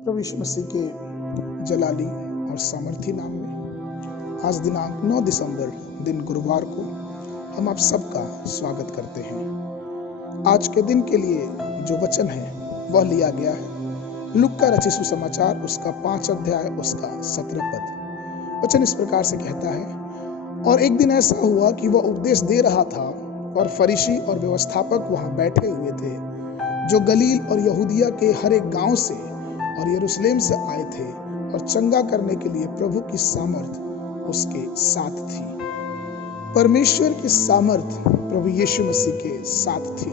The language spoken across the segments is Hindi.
प्रभु यीशु मसीह के जलाली और सामर्थी नाम में आज दिनांक 9 दिसंबर दिन गुरुवार को हम आप सबका स्वागत करते हैं। आज के दिन के लिए जो वचन है वह लिया गया है लूका रचित सुसमाचार उसका 5 अध्याय उसका 17 पद। वचन इस प्रकार से कहता है, और एक दिन ऐसा हुआ कि वह उपदेश दे रहा था और फरीसी और व्यवस्थापक वहां बैठे हुए थे, जो गलील और यहूदिया के हर एक गांव से और यरूशलेम से आए थे, और चंगा करने के लिए प्रभु की सामर्थ उसके साथ थी। परमेश्वर की सामर्थ प्रभु यीशु मसीह के साथ थी।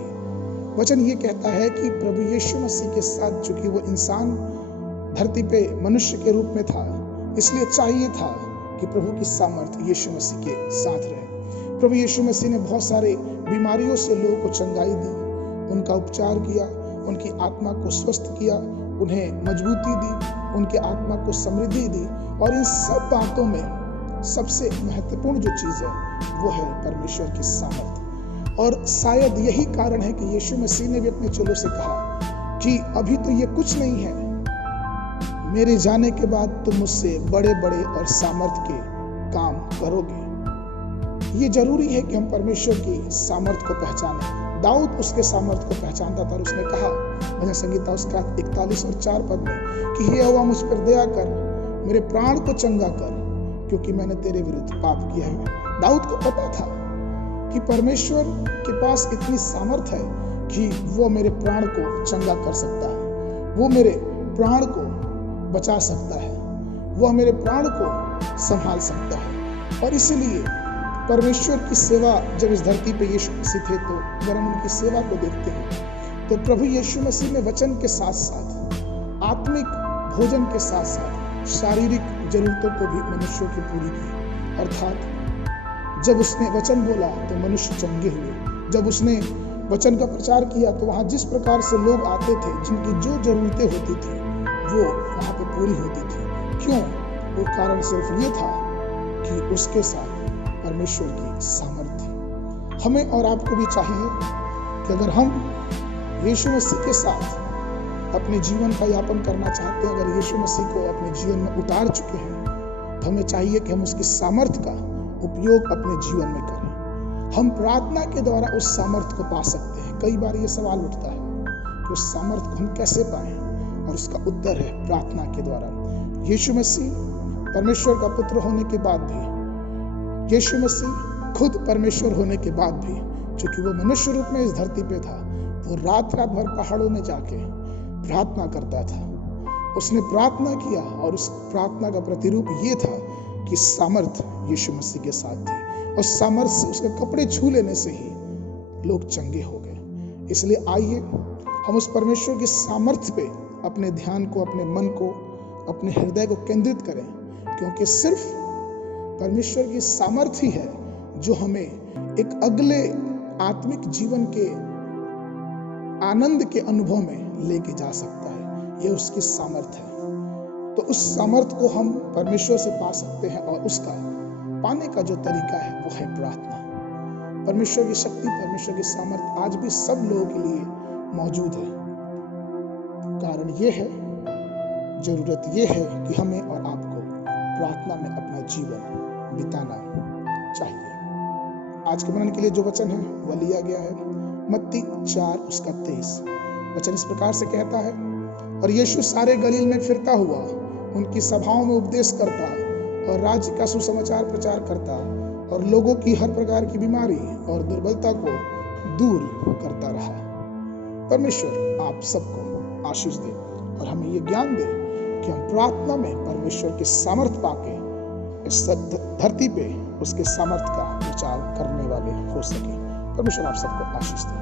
वचन ये कहता है कि प्रभु यीशु मसीह के साथ, चूंकि वो इंसान धरती पे मनुष्य के रूप में था, इसलिए चाहिए था कि प्रभु की सामर्थ यीशु मसीह के साथ रहे। प्रभु यीशु मसीह ने बहुत सारे बीमारियों से लोगों को चंगाई दी, उनका उपचार किया, उनकी आत्मा को स्वस्थ किया, उन्हें मजबूती दी, उनके आत्मा को समृद्धि दी। और इन सब बातों में सबसे महत्वपूर्ण जो चीज है वो है परमेश्वर की सामर्थ। और शायद यही कारण है कि यीशु मसीह ने भी अपने चेलों से कहा कि अभी तो ये कुछ नहीं है, मेरे जाने के बाद तुम मुझसे बड़े बड़े और सामर्थ के काम करोगे। ये जरूरी है कि हम परमेश्वर की सामर्थ को पहचानें। दाऊद उसके सामर्थ को पहचानता था और उसने कहा भजन संहिता उसका 41 और 4 पद में कि हे यहोवा मुझ पर दया कर, मेरे प्राण को चंगा कर, क्योंकि मैंने तेरे विरुद्ध पाप किया है। दाऊद को पता था कि परमेश्वर के पास इतनी सामर्थ है कि वो मेरे प्राण को चंगा कर सकता है, वो मेरे प्राण को बचा सकता है, वह मेरे प्राण को संभाल सकता है। और इसलिए परमेश्वर की सेवा जब इस धरती पे यीशु मसीह थे, तो अगर हम उनकी सेवा को देखते हैं तो प्रभु यीशु मसीह ने वचन के साथ साथ आत्मिक भोजन के साथ साथ शारीरिक जरूरतों को भी मनुष्यों की पूरी की। अर्थात जब उसने वचन बोला तो मनुष्य चंगे हुए। जब उसने वचन का प्रचार किया तो वहां जिस प्रकार से लोग आते थे, जिनकी जो जरूरतें होती थी वो वहां पे पूरी होती थी। क्यों? वो कारण सिर्फ ये था कि उसके साथ परमेश्वर की सामर्थ थी। हमें और आपको भी चाहिए कि अगर हम यीशु मसीह के साथ अपने जीवन का यापन करना चाहते हैं, अगर यीशु मसीह को अपने जीवन में उतार चुके हैं, तो हमें चाहिए कि हम उसकी सामर्थ का उपयोग अपने जीवन में करें। हम प्रार्थना के द्वारा उस सामर्थ को पा सकते हैं। कई बार ये सवाल उठता है कि उस सामर्थ को हम कैसे पाएं, और उसका उत्तर है प्रार्थना के द्वारा। यीशु मसीह परमेश्वर का पुत्र होने के बाद भी, यीशु मसीह खुद परमेश्वर होने के बाद भी, चूंकि वो मनुष्य रूप में इस धरती पे था, वो रात रात भर पहाड़ों में जाके प्रार्थना करता था। उसने प्रार्थना किया और उस प्रार्थना का प्रतिरूप ये था कि सामर्थ यीशु मसीह के साथ थी, और सामर्थ से उसके कपड़े छू लेने से ही लोग चंगे हो गए। इसलिए आइए हम उस परमेश्वर की सामर्थ पे अपने ध्यान को, अपने मन को, अपने हृदय को केंद्रित करें, क्योंकि सिर्फ परमेश्वर की सामर्थ ही है जो हमें एक अगले आत्मिक जीवन के आनंद के अनुभव में लेके जा सकता है। यह उसकी सामर्थ है। तो उस सामर्थ को हम परमेश्वर से पा सकते हैं, और उसका पाने का जो तरीका है वो है प्रार्थना। परमेश्वर की शक्ति, परमेश्वर की सामर्थ आज भी सब लोगों के लिए मौजूद है। कारण ये है, जरूरत ये है कि हमें और आपको प्रार्थना में अपना जीवन बिताना चाहिए। आज के मनन के लिए जो वचन है वह लिया गया है मत्ती 4 उसका 23। वचन इस प्रकार से कहता है, और यीशु सारे गलील में फिरता हुआ उनकी सभाओं में उपदेश करता और राज्य का सुसमाचार प्रचार करता, और लोगों की हर प्रकार की बीमारी और दुर्बलता को दूर करता रहा। परमेश्वर आप सबको आशीष दे और हमें ये ज्ञान दे कि हम प्रार्थना में परमेश्वर की सामर्थ पाके इस धरती पे उसके सामर्थ का प्रचार करने वाले हो सके। परमेश्वर आप सबको आशीष दे।